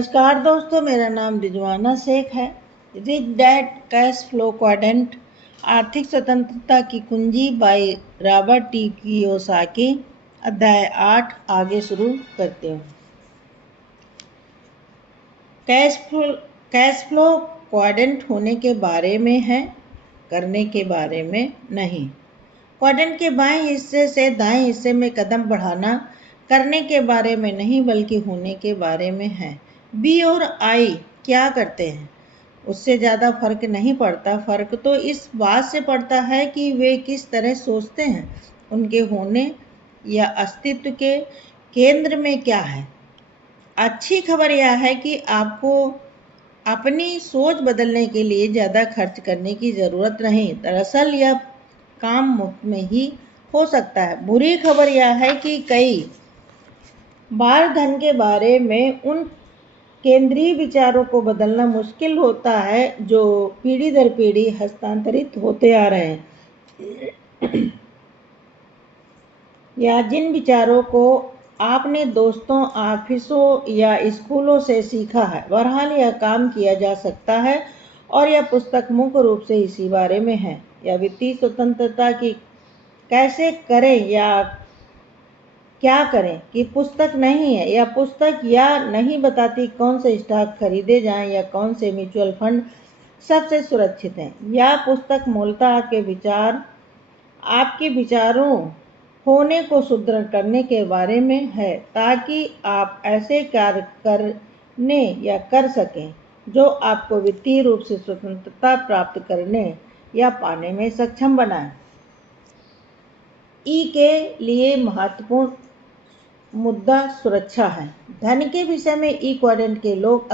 नमस्कार दोस्तों, मेरा नाम रिजवाना शेख है। Rich dad cash flow quadrant, आर्थिक स्वतंत्रता की कुंजी बाय रॉबर्ट टी कियोसाकी। अध्याय 8 आगे शुरू करते हैं। कैश फ्लो क्वाड्रेंट होने के बारे में है, करने के बारे में नहीं। क्वाड्रेंट के बाएं हिस्से से दाएं हिस्से में कदम बढ़ाना करने के बारे में नहीं, बल्कि होने के बारे में है। बी और आई क्या करते हैं उससे ज़्यादा फर्क नहीं पड़ता। फर्क तो इस बात से पड़ता है कि वे किस तरह सोचते हैं। उनके होने या अस्तित्व के केंद्र में क्या है। अच्छी खबर यह है कि आपको अपनी सोच बदलने के लिए ज़्यादा खर्च करने की ज़रूरत नहीं। दरअसल यह काम मुफ्त में ही हो सकता है। बुरी खबर यह है कि कई बार धन के बारे में उन केंद्रीय विचारों को बदलना मुश्किल होता है जो पीढ़ी दर पीढ़ी हस्तांतरित होते आ रहे हैं, या जिन विचारों को आपने दोस्तों, ऑफिसों या स्कूलों से सीखा है। बहरहाल यह काम किया जा सकता है और यह पुस्तक मुख्य रूप से इसी बारे में है। या वित्तीय स्वतंत्रता की कैसे करें या क्या करें की पुस्तक नहीं है। यह पुस्तक या नहीं बताती कौन से स्टॉक खरीदे जाएं या कौन से म्यूचुअल फंड सबसे सुरक्षित हैं। यह पुस्तक मूलतः आपके विचारों होने को सुदृढ़ करने के बारे में है, ताकि आप ऐसे कार्य करने या कर सकें जो आपको वित्तीय रूप से स्वतंत्रता प्राप्त करने या पाने में सक्षम बनाए। ई के लिए महत्वपूर्ण मुद्दा सुरक्षा है। धन के विषय में ई क्वाड्रेंट के लोग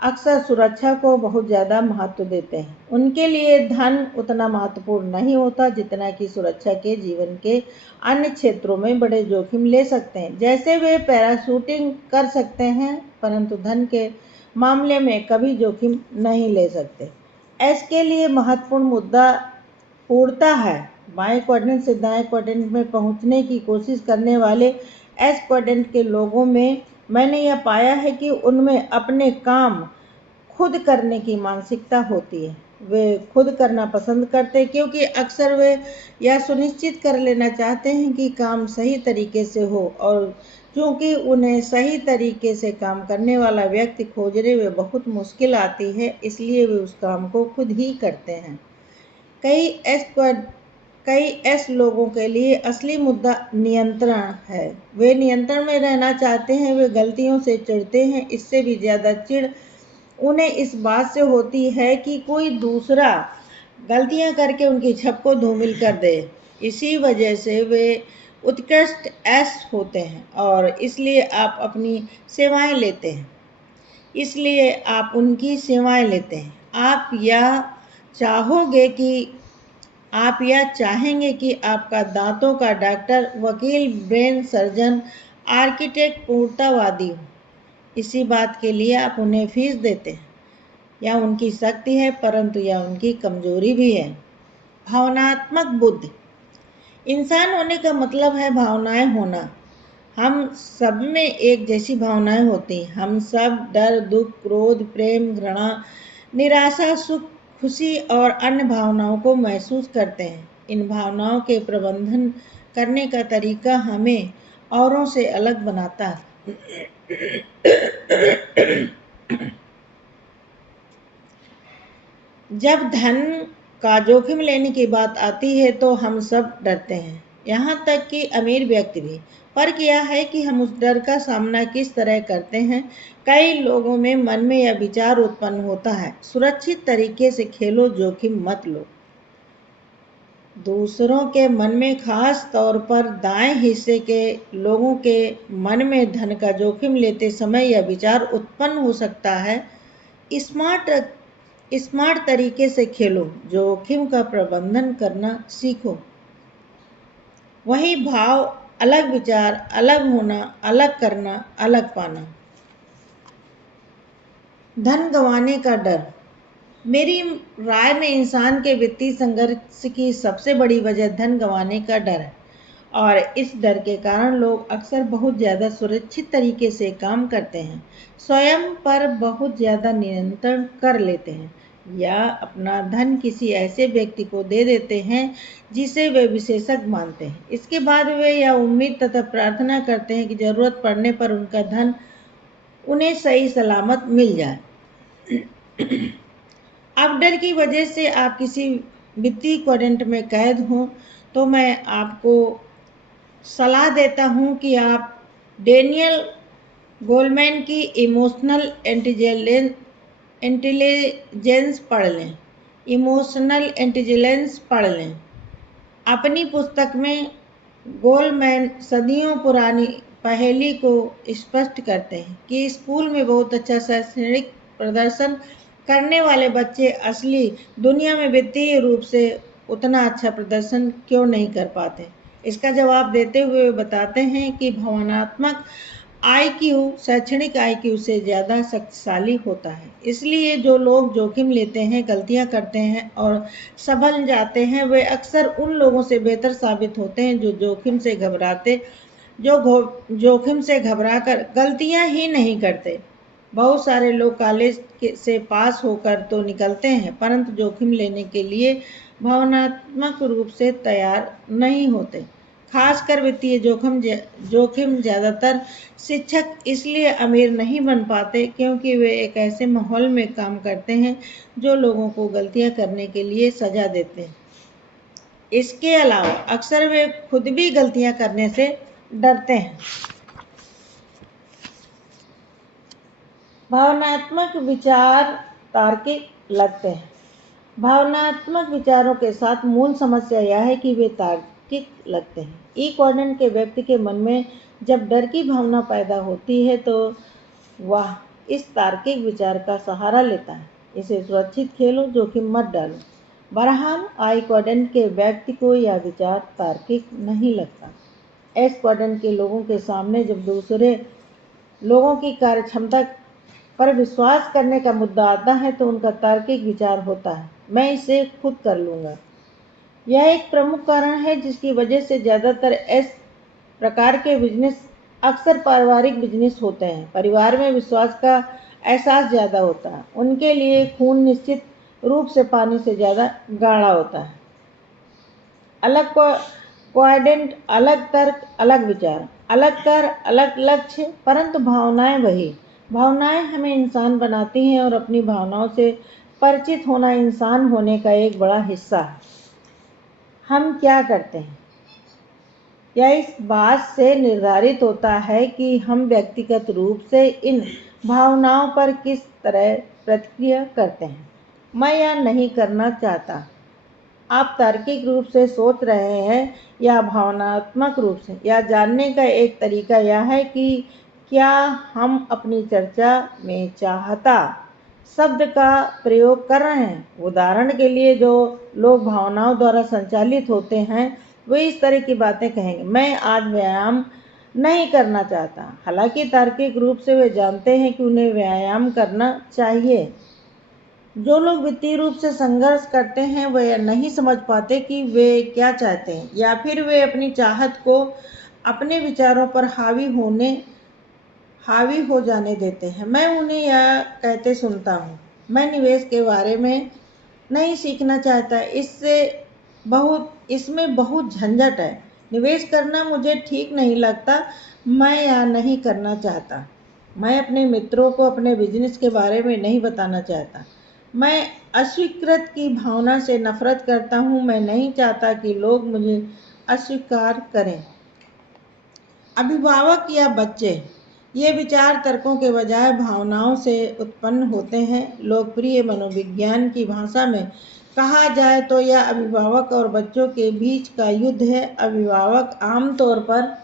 अक्सर सुरक्षा को बहुत ज़्यादा महत्व देते हैं। उनके लिए धन उतना महत्वपूर्ण नहीं होता जितना कि सुरक्षा के जीवन के अन्य क्षेत्रों में बड़े जोखिम ले सकते हैं। जैसे वे पैराशूटिंग कर सकते हैं, परंतु धन के मामले में कभी जोखिम नहीं ले सकते। एस के लिए महत्वपूर्ण मुद्दा पूर्णता है। बाएं क्वाड्रेंट से दाएं क्वाड्रेंट में पहुंचने की कोशिश करने वाले एस क्वाड्रेंट के लोगों में मैंने यह पाया है कि उनमें अपने काम खुद करने की मानसिकता होती है। वे खुद करना पसंद करते हैं क्योंकि अक्सर वे यह सुनिश्चित कर लेना चाहते हैं कि काम सही तरीके से हो, और क्योंकि उन्हें सही तरीके से काम करने वाला व्यक्ति खोजने में बहुत मुश्किल आती है, इसलिए वे उस काम को खुद ही करते हैं। कई एस लोगों के लिए असली मुद्दा नियंत्रण है। वे नियंत्रण में रहना चाहते हैं। वे गलतियों से चिढ़ते हैं। इससे भी ज़्यादा चिढ़ उन्हें इस बात से होती है कि कोई दूसरा गलतियां करके उनकी छत को धूमिल कर दे। इसी वजह से वे उत्कृष्ट एस होते हैं और इसलिए आप अपनी सेवाएं लेते हैं। इसलिए आप उनकी सेवाएं लेते हैं। आप यह चाहेंगे कि आपका दांतों का डॉक्टर, वकील, ब्रेन सर्जन, आर्किटेक्ट पूर्णतावादी हो। इसी बात के लिए आप उन्हें फीस देते हैं। यह उनकी शक्ति है, परंतु यह उनकी कमजोरी भी है। भावनात्मक बुद्धि। इंसान होने का मतलब है भावनाएं होना। हम सब में एक जैसी भावनाएं होती हैं। हम सब डर, दुख, क्रोध, प्रेम, घृणा, निराशा, सुख, खुशी और अन्य भावनाओं को महसूस करते हैं। इन भावनाओं के प्रबंधन करने का तरीका हमें औरों से अलग बनाता है। जब धन का जोखिम लेने की बात आती है तो हम सब डरते हैं, यहाँ तक कि अमीर व्यक्ति भी। फर्क यह है कि हम उस डर का सामना किस तरह करते हैं। कई लोगों में मन में यह विचार उत्पन्न होता है, सुरक्षित तरीके से खेलो, जोखिम मत लो। दूसरों के मन में, खास तौर पर दाएं हिस्से के लोगों के मन में धन का जोखिम लेते समय यह विचार उत्पन्न हो सकता है, स्मार्ट तरीके से खेलो, जोखिम का प्रबंधन करना सीखो। वही भाव, अलग विचार, अलग होना, अलग करना, अलग पाना। धन गंवाने का डर। मेरी राय में इंसान के वित्तीय संघर्ष की सबसे बड़ी वजह धन गंवाने का डर है। और इस डर के कारण लोग अक्सर बहुत ज़्यादा सुरक्षित तरीके से काम करते हैं, स्वयं पर बहुत ज़्यादा नियंत्रण कर लेते हैं या अपना धन किसी ऐसे व्यक्ति को दे देते हैं जिसे वे विशेषज्ञ मानते हैं। इसके बाद वे यह उम्मीद तथा प्रार्थना करते हैं कि ज़रूरत पड़ने पर उनका धन उन्हें सही सलामत मिल जाए। अब डर की वजह से आप किसी वित्तीय क्वाड्रेंट में कैद हों तो मैं आपको सलाह देता हूं कि आप डेनियल गोलमैन की इमोशनल इंटेलिजेंस पढ़ लें। इमोशनल इंटेलिजेंस पढ़ लें। अपनी पुस्तक में गोलमैन सदियों पुरानी पहेली को स्पष्ट करते हैं कि स्कूल में बहुत अच्छा शैक्षणिक प्रदर्शन करने वाले बच्चे असली दुनिया में वित्तीय रूप से उतना अच्छा प्रदर्शन क्यों नहीं कर पाते। इसका जवाब देते हुए वे बताते हैं कि भावनात्मक आईक्यू शैक्षणिक आईक्यू से ज़्यादा शक्तिशाली होता है। इसलिए जो लोग जोखिम लेते हैं, गलतियां करते हैं और सफल जाते हैं, वे अक्सर उन लोगों से बेहतर साबित होते हैं जो जोखिम से घबराकर गलतियां ही नहीं करते। बहुत सारे लोग कॉलेज से पास होकर तो निकलते हैं, परंतु जोखिम लेने के लिए भावनात्मक रूप से तैयार नहीं होते। खासकर वित्तीय जोखिम ज़्यादातर शिक्षक इसलिए अमीर नहीं बन पाते क्योंकि वे एक ऐसे माहौल में काम करते हैं जो लोगों को गलतियां करने के लिए सजा देते हैं। इसके अलावा अक्सर वे खुद भी गलतियां करने से डरते हैं। भावनात्मक विचार तार्किक लगते हैं। भावनात्मक विचारों के साथ मूल समस्या यह है कि वे तार्किक लगते हैं। ई क्वाड्रेंट के व्यक्ति के मन में जब डर की भावना पैदा होती है तो वह इस तार्किक विचार का सहारा लेता है, इसे सुरक्षित खेलो, जोखिम मत डालो। बहरहाल आई क्वाड्रेंट के व्यक्ति को यह विचार तार्किक नहीं लगता। एस क्वाड्रेंट के लोगों के सामने जब दूसरे लोगों की कार्यक्षमता पर विश्वास करने का मुद्दा आता है तो उनका तार्किक विचार होता है, मैं इसे खुद कर लूँगा। यह एक प्रमुख कारण है जिसकी वजह से ज़्यादातर एस प्रकार के बिजनेस अक्सर पारिवारिक बिजनेस होते हैं। परिवार में विश्वास का एहसास ज़्यादा होता है। उनके लिए खून निश्चित रूप से पानी से ज़्यादा गाढ़ा होता है। अलग क्वाड्रेंट, अलग तर्क, अलग विचार, अलग कर, अलग लक्ष्य, परंतु भावनाएं वही। भावनाएं हमें इंसान बनाती हैं और अपनी भावनाओं से परिचित होना इंसान होने का एक बड़ा हिस्सा है। हम क्या करते हैं यह इस बात से निर्धारित होता है कि हम व्यक्तिगत रूप से इन भावनाओं पर किस तरह प्रतिक्रिया करते हैं। मैं यह नहीं करना चाहता। आप तार्किक रूप से सोच रहे हैं या भावनात्मक रूप से। यह जानने का एक तरीका यह है कि क्या हम अपनी चर्चा में चाहता शब्द का प्रयोग कर रहे हैं। उदाहरण के लिए जो लोग भावनाओं द्वारा संचालित होते हैं वे इस तरह की बातें कहेंगे, मैं आज व्यायाम नहीं करना चाहता। हालांकि तार्किक रूप से वे जानते हैं कि उन्हें व्यायाम करना चाहिए। जो लोग वित्तीय रूप से संघर्ष करते हैं वे नहीं समझ पाते कि वे क्या चाहते हैं या फिर वे अपनी चाहत को अपने विचारों पर हावी हो जाने देते हैं। मैं उन्हें यह कहते सुनता हूँ, मैं निवेश के बारे में नहीं सीखना चाहता, इसमें बहुत झंझट है। निवेश करना मुझे ठीक नहीं लगता, मैं यह नहीं करना चाहता। मैं अपने मित्रों को अपने बिजनेस के बारे में नहीं बताना चाहता। मैं अस्वीकृत की भावना से नफरत करता हूँ, मैं नहीं चाहता कि लोग मुझे अस्वीकार करें। अभिभावक या बच्चे, ये विचार तर्कों के बजाय भावनाओं से उत्पन्न होते हैं। लोकप्रिय मनोविज्ञान की भाषा में कहा जाए तो यह अभिभावक और बच्चों के बीच का युद्ध है। अभिभावक आमतौर पर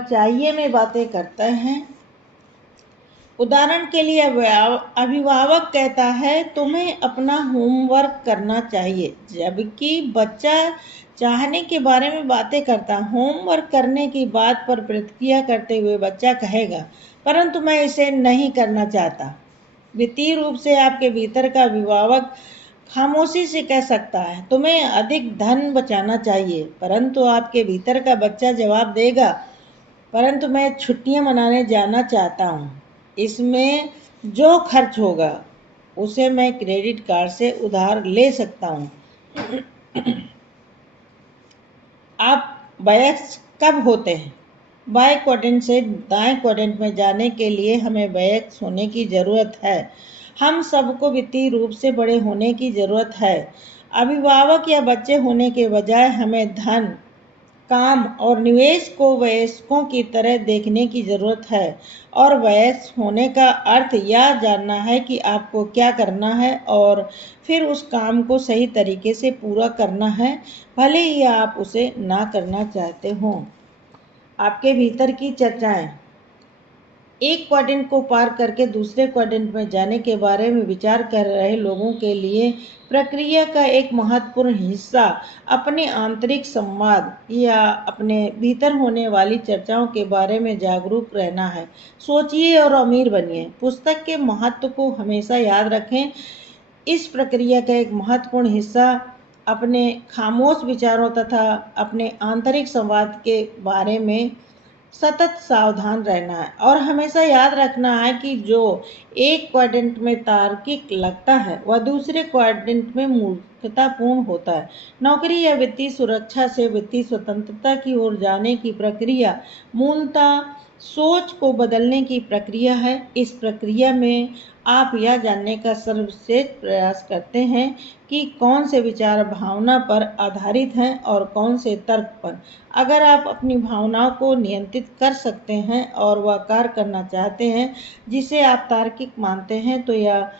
चाहिए में बातें करते हैं। उदाहरण के लिए अभिभावक कहता है तुम्हें अपना होमवर्क करना चाहिए, जबकि बच्चा चाहने के बारे में बातें करता। होमवर्क करने की बात पर प्रतिक्रिया करते हुए बच्चा कहेगा, परंतु मैं इसे नहीं करना चाहता। वित्तीय रूप से आपके भीतर का अभिभावक खामोशी से कह सकता है तुम्हें अधिक धन बचाना चाहिए, परंतु आपके भीतर का बच्चा जवाब देगा परंतु मैं छुट्टियां मनाने जाना चाहता हूँ, इसमें जो खर्च होगा उसे मैं क्रेडिट कार्ड से उधार ले सकता हूँ। आप वयस्क कब होते हैं? बाएं क्वाड्रेंट से दाएं क्वाड्रेंट में जाने के लिए हमें वयस्क होने की ज़रूरत है। हम सबको वित्तीय रूप से बड़े होने की ज़रूरत है। अभिभावक या बच्चे होने के बजाय हमें धन, काम और निवेश को वयस्कों की तरह देखने की ज़रूरत है। और वयस्क होने का अर्थ यह जानना है कि आपको क्या करना है और फिर उस काम को सही तरीके से पूरा करना है, भले ही आप उसे ना करना चाहते हों। आपके भीतर की चर्चाएं। एक क्वाड्रेंट को पार करके दूसरे क्वाड्रेंट में जाने के बारे में विचार कर रहे लोगों के लिए प्रक्रिया का एक महत्वपूर्ण हिस्सा अपने आंतरिक संवाद या अपने भीतर होने वाली चर्चाओं के बारे में जागरूक रहना है। सोचिए और अमीर बनिए। पुस्तक के महत्व को हमेशा याद रखें। इस प्रक्रिया का एक महत्वपूर्ण हिस्सा अपने खामोश विचारों तथा अपने आंतरिक संवाद के बारे में सतत सावधान रहना है और हमेशा याद रखना है कि जो एक क्वाड्रेंट में तार्किक लगता है वह दूसरे क्वाड्रेंट में मूर्खतापूर्ण होता है। नौकरी या वित्तीय सुरक्षा से वित्तीय स्वतंत्रता की ओर जाने की प्रक्रिया मूलतः सोच को बदलने की प्रक्रिया है। इस प्रक्रिया में आप यह जानने का सर्वश्रेष्ठ प्रयास करते हैं कि कौन से विचार भावना पर आधारित हैं और कौन से तर्क पर। अगर आप अपनी भावनाओं को नियंत्रित कर सकते हैं और वह कार्य करना चाहते हैं जिसे आप तार्किक मानते हैं, तो यह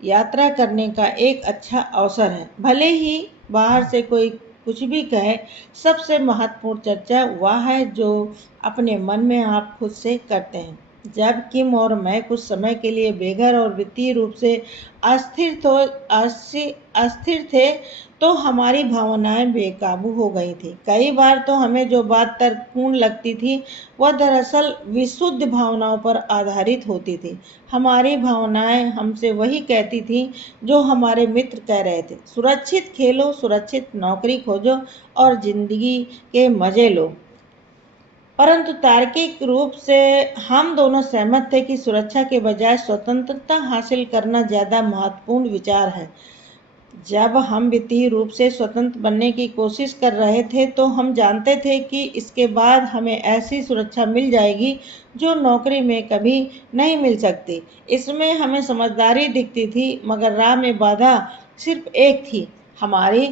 यात्रा करने का एक अच्छा अवसर है। भले ही बाहर से कोई कुछ भी कहे, सबसे महत्वपूर्ण चर्चा वह है जो अपने मन में आप खुद से करते हैं। जब किम और मैं कुछ समय के लिए बेघर और वित्तीय रूप से अस्थिर थे तो हमारी भावनाएं बेकाबू हो गई थी। कई बार तो हमें जो बात तर्कपूर्ण लगती थी वह दरअसल विशुद्ध भावनाओं पर आधारित होती थी। हमारी भावनाएं हमसे वही कहती थी जो हमारे मित्र कह रहे थे, सुरक्षित खेलो, सुरक्षित नौकरी खोजो और जिंदगी के मजे लो। परंतु तार्किक रूप से हम दोनों सहमत थे कि सुरक्षा के बजाय स्वतंत्रता हासिल करना ज़्यादा महत्वपूर्ण विचार है। जब हम वित्तीय रूप से स्वतंत्र बनने की कोशिश कर रहे थे तो हम जानते थे कि इसके बाद हमें ऐसी सुरक्षा मिल जाएगी जो नौकरी में कभी नहीं मिल सकती। इसमें हमें समझदारी दिखती थी, मगर राह में बाधा सिर्फ एक थी, हमारी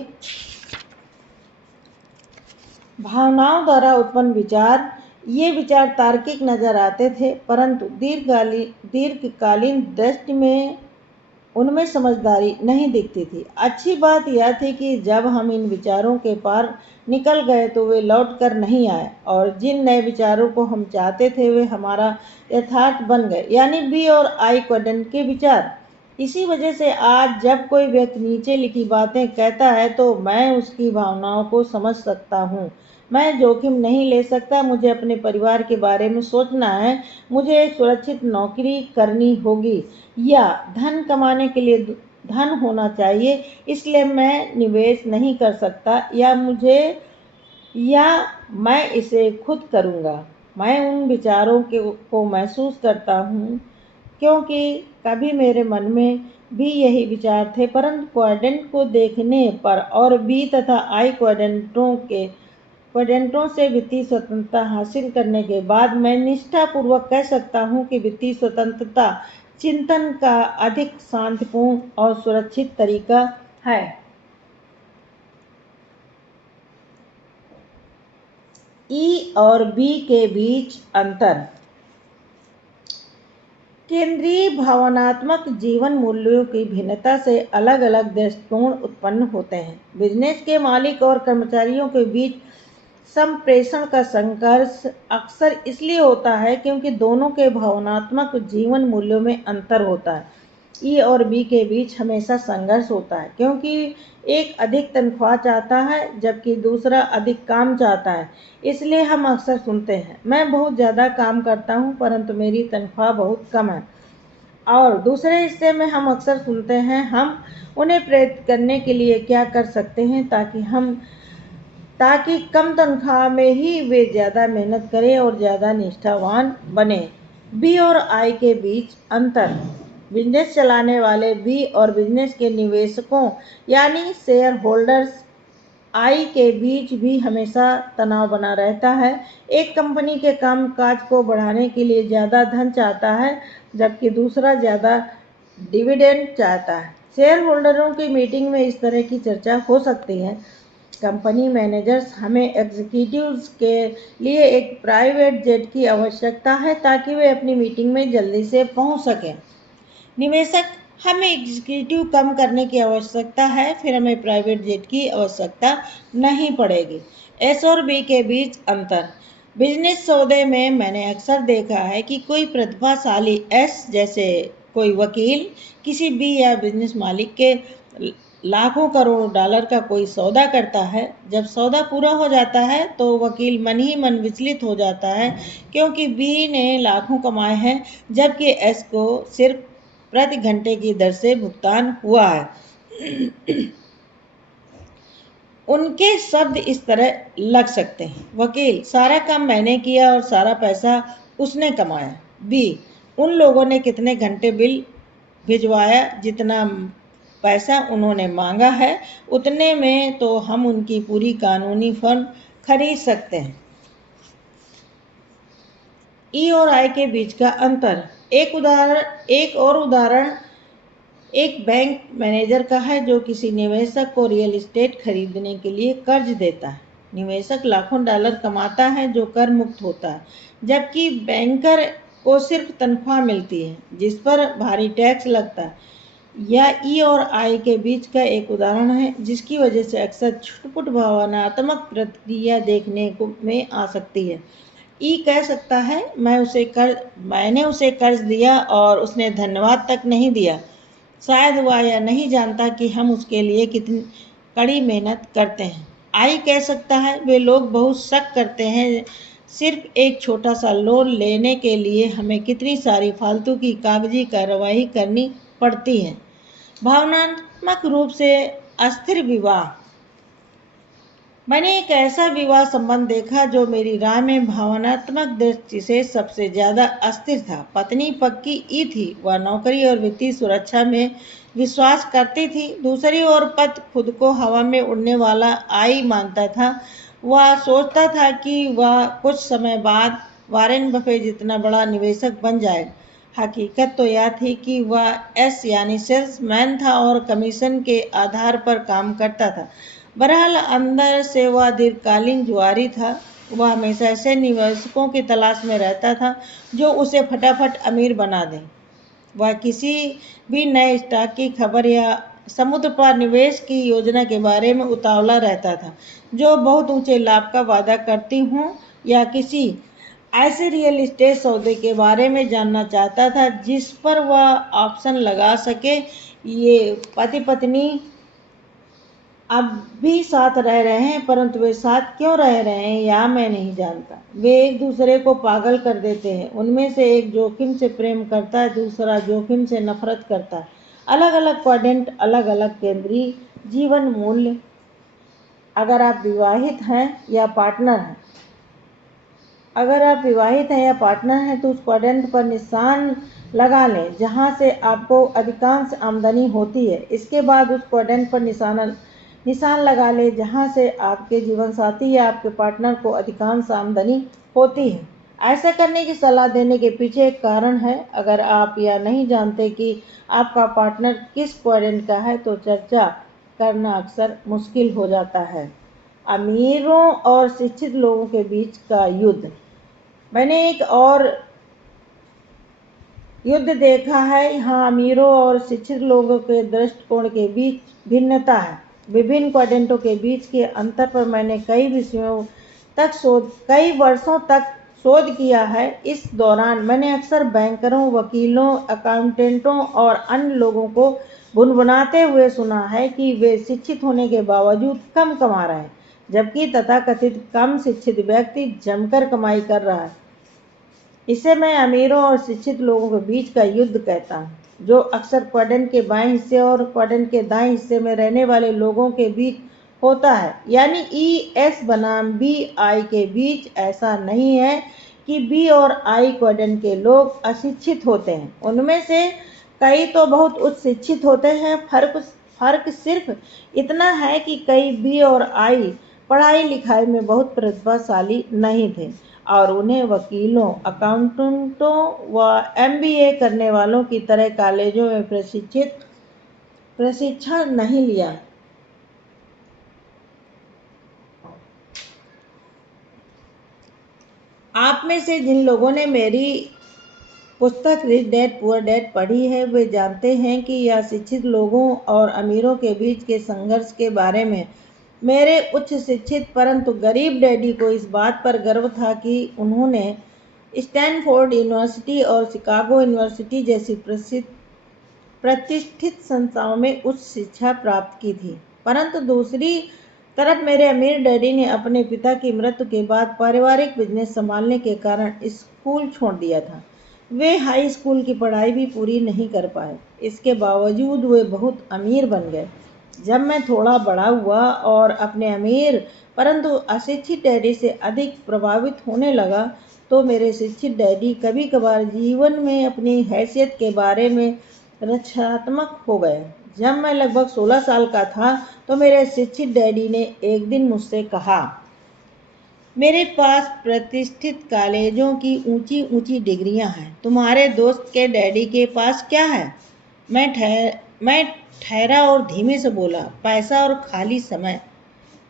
भावनाओं द्वारा उत्पन्न विचार। ये विचार तार्किक नजर आते थे, परंतु दीर्घकालीन दृष्टि में उनमें समझदारी नहीं दिखती थी। अच्छी बात यह थी कि जब हम इन विचारों के पार निकल गए तो वे लौट कर नहीं आए और जिन नए विचारों को हम चाहते थे वे हमारा यथार्थ बन गए, यानी बी और आई क्वाड्रेंट के विचार। इसी वजह से आज जब कोई व्यक्ति नीचे लिखी बातें कहता है तो मैं उसकी भावनाओं को समझ सकता हूँ। मैं जोखिम नहीं ले सकता, मुझे अपने परिवार के बारे में सोचना है, मुझे एक सुरक्षित नौकरी करनी होगी या धन कमाने के लिए धन होना चाहिए, इसलिए मैं निवेश नहीं कर सकता या मैं इसे खुद करूँगा। मैं उन विचारों को महसूस करता हूँ क्योंकि कभी मेरे मन में भी यही विचार थे, परंतु क्वाड्रेंट को देखने पर और बी तथा आई क्वाड्रेंटों से वित्तीय स्वतंत्रता हासिल करने के बाद मैं निष्ठापूर्वक कह सकता हूँ कि वित्तीय स्वतंत्रता चिंतन का अधिक शांतिपूर्ण और सुरक्षित तरीका है। ई और बी के बीच अंतर। केंद्रीय भावनात्मक जीवन मूल्यों की भिन्नता से अलग अलग दृष्टिकोण उत्पन्न होते हैं। बिजनेस के मालिक और कर्मचारियों के बीच संप्रेषण का संघर्ष अक्सर इसलिए होता है क्योंकि दोनों के भावनात्मक जीवन मूल्यों में अंतर होता है। ई और बी के बीच हमेशा संघर्ष होता है क्योंकि एक अधिक तनख्वाह चाहता है जबकि दूसरा अधिक काम चाहता है। इसलिए हम अक्सर सुनते हैं, मैं बहुत ज़्यादा काम करता हूँ परंतु मेरी तनख्वाह बहुत कम है। और दूसरे हिस्से में हम अक्सर सुनते हैं, हम उन्हें प्रेरित करने के लिए क्या कर सकते हैं ताकि कम तनख्वाह में ही वे ज़्यादा मेहनत करें और ज़्यादा निष्ठावान बने। बी और आई के बीच अंतर। बिजनेस चलाने वाले बी और बिजनेस के निवेशकों यानी शेयर होल्डर्स आई के बीच भी हमेशा तनाव बना रहता है। एक कंपनी के कामकाज को बढ़ाने के लिए ज़्यादा धन चाहता है, जबकि दूसरा ज़्यादा डिविडेंड चाहता है। शेयर होल्डरों की मीटिंग में इस तरह की चर्चा हो सकती है। कंपनी मैनेजर्स, हमें एग्जीक्यूटिव्स के लिए एक प्राइवेट जेट की आवश्यकता है ताकि वे अपनी मीटिंग में जल्दी से पहुंच सकें। निवेशक, हमें एग्जीक्यूटिव कम करने की आवश्यकता है, फिर हमें प्राइवेट जेट की आवश्यकता नहीं पड़ेगी। एस और बी के बीच अंतर। बिजनेस सौदे में मैंने अक्सर देखा है कि कोई प्रतिभाशाली एस जैसे कोई वकील किसी बी या बिजनेस मालिक के लाखों करोड़ों डॉलर का कोई सौदा करता है। जब सौदा पूरा हो जाता है तो वकील मन ही मन विचलित हो जाता है, क्योंकि बी ने लाखों कमाए हैं जबकि एस को सिर्फ प्रति घंटे की दर से भुगतान हुआ है। उनके शब्द इस तरह लग सकते हैं। वकील, सारा काम मैंने किया और सारा पैसा उसने कमाया। बी, उन लोगों ने कितने घंटे बिल भिजवाया, जितना पैसा उन्होंने मांगा है उतने में तो हम उनकी पूरी कानूनी फर्म खरीद सकते हैं। ई और आई के बीच का अंतर। एक और उदाहरण एक बैंक मैनेजर का है जो किसी निवेशक को रियल एस्टेट खरीदने के लिए कर्ज देता है। निवेशक लाखों डॉलर कमाता है जो कर मुक्त होता है, जबकि बैंकर को सिर्फ तनख्वाह मिलती है जिस पर भारी टैक्स लगता है। यह ई और आई के बीच का एक उदाहरण है जिसकी वजह से अक्सर छुटपुट भावनात्मक प्रतिक्रिया देखने को में आ सकती है। ई कह सकता है, मैंने उसे कर्ज दिया और उसने धन्यवाद तक नहीं दिया। शायद वह यह नहीं जानता कि हम उसके लिए कितनी कड़ी मेहनत करते हैं। आई कह सकता है, वे लोग बहुत शक करते हैं, सिर्फ एक छोटा सा लोन लेने के लिए हमें कितनी सारी फालतू की कागजी कार्रवाई करनी पड़ती है। भावनात्मक रूप से अस्थिर विवाह। मैंने एक ऐसा विवाह संबंध देखा जो मेरी राय में भावनात्मक दृष्टि से सबसे ज्यादा अस्थिर था। पत्नी पक्की ई थी, वह नौकरी और वित्तीय सुरक्षा में विश्वास करती थी। दूसरी ओर पति खुद को हवा में उड़ने वाला आई मानता था। वह सोचता था कि वह कुछ समय बाद वॉरेन बफे जितना बड़ा निवेशक बन जाएगा। हकीकत तो यह थी कि वह एस यानी सेल्समैन था और कमीशन के आधार पर काम करता था। बहरहाल अंदर से वह दीर्घकालीन जुआरी था। वह हमेशा ऐसे निवेशकों की तलाश में रहता था जो उसे फटाफट अमीर बना दें। वह किसी भी नए स्टॉक की खबर या समुद्र पार निवेश की योजना के बारे में उतावला रहता था जो बहुत ऊंचे लाभ का वादा करती हूँ, या किसी ऐसे रियल एस्टेट सौदे के बारे में जानना चाहता था जिस पर वह ऑप्शन लगा सके। ये पति पत्नी अब भी साथ रह रहे हैं, परंतु वे साथ क्यों रह रहे हैं या मैं नहीं जानता। वे एक दूसरे को पागल कर देते हैं। उनमें से एक जोखिम से प्रेम करता है, दूसरा जोखिम से नफरत करता है। अलग अलग क्वाड्रेंट, अलग अलग केंद्रीय जीवन मूल्य। अगर आप विवाहित हैं या पार्टनर हैं तो उस क्वाड्रेंट पर निशान लगा लें जहां से आपको अधिकांश आमदनी होती है। इसके बाद उस क्वाड्रेंट पर निशान लगा ले जहां से आपके जीवन साथी या आपके पार्टनर को अधिकांश आमदनी होती है। ऐसा करने की सलाह देने के पीछे एक कारण है। अगर आप यह नहीं जानते कि आपका पार्टनर किस क्वाड्रेंट का है तो चर्चा करना अक्सर मुश्किल हो जाता है। अमीरों और शिक्षित लोगों के बीच का युद्ध। मैंने एक और युद्ध देखा है। यहाँ अमीरों और शिक्षित लोगों के दृष्टिकोण के बीच भिन्नता है। विभिन्न क्वाड्रेंटों के बीच के अंतर पर मैंने कई वर्षों तक शोध किया है। इस दौरान मैंने अक्सर बैंकरों, वकीलों, अकाउंटेंटों और अन्य लोगों को भुनभुनाते हुए सुना है कि वे शिक्षित होने के बावजूद कम कमा रहे हैं, जबकि तथाकथित कम शिक्षित व्यक्ति जमकर कमाई कर रहा है। इसे मैं अमीरों और शिक्षित लोगों के बीच का युद्ध कहता हूँ, जो अक्सर क्वाड्रेंट के बाएं हिस्से और क्वाड्रेंट के दाएं हिस्से में रहने वाले लोगों के बीच होता है। यानी ES बनाम BI के बीच। ऐसा नहीं है कि B और I क्वाड्रेंट के लोग अशिक्षित होते हैं, उनमें से कई तो बहुत उच्च शिक्षित होते हैं। फर्क सिर्फ इतना है कि कई B और I पढ़ाई लिखाई में बहुत प्रतिभाशाली नहीं थे और उन्हें वकीलों, अकाउंटेंटों व MBA करने वालों की तरह कॉलेजों में प्रशिक्षण नहीं लिया। आप में से जिन लोगों ने मेरी पुस्तक रिच डैड पुअर डैड पढ़ी है, वे जानते हैं कि यह शिक्षित लोगों और अमीरों के बीच के संघर्ष के बारे में। मेरे उच्च शिक्षित परंतु गरीब डैडी को इस बात पर गर्व था कि उन्होंने स्टैनफोर्ड यूनिवर्सिटी और शिकागो यूनिवर्सिटी जैसी प्रतिष्ठित संस्थाओं में उच्च शिक्षा प्राप्त की थी। परंतु दूसरी तरफ मेरे अमीर डैडी ने अपने पिता की मृत्यु के बाद पारिवारिक बिजनेस संभालने के कारण स्कूल छोड़ दिया था। वे हाई स्कूल की पढ़ाई भी पूरी नहीं कर पाए। इसके बावजूद वे बहुत अमीर बन गए। जब मैं थोड़ा बड़ा हुआ और अपने अमीर परंतु अशिक्षित डैडी से अधिक प्रभावित होने लगा, तो मेरे शिक्षित डैडी कभी कभार जीवन में अपनी हैसियत के बारे में रक्षात्मक हो गए। जब मैं लगभग 16 साल का था, तो मेरे शिक्षित डैडी ने एक दिन मुझसे कहा, मेरे पास प्रतिष्ठित कॉलेजों की ऊंची ऊंची डिग्रियां हैं, तुम्हारे दोस्त के डैडी के पास क्या है? मैं ठहरा और धीमे से बोला, पैसा और खाली समय।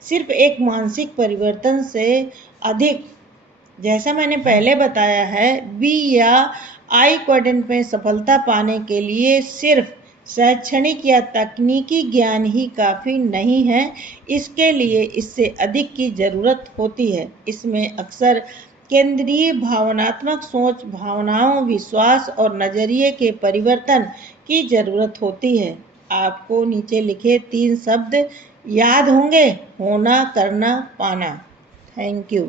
सिर्फ एक मानसिक परिवर्तन से अधिक। जैसा मैंने पहले बताया है, B या I क्वाड्रेंट में सफलता पाने के लिए सिर्फ शैक्षणिक या तकनीकी ज्ञान ही काफ़ी नहीं है। इसके लिए इससे अधिक की ज़रूरत होती है। इसमें अक्सर केंद्रीय भावनात्मक सोच, भावनाओं, विश्वास और नज़रिए के परिवर्तन की ज़रूरत होती है। आपको नीचे लिखे 3 शब्द याद होंगे: होना, करना, पाना। Thank you.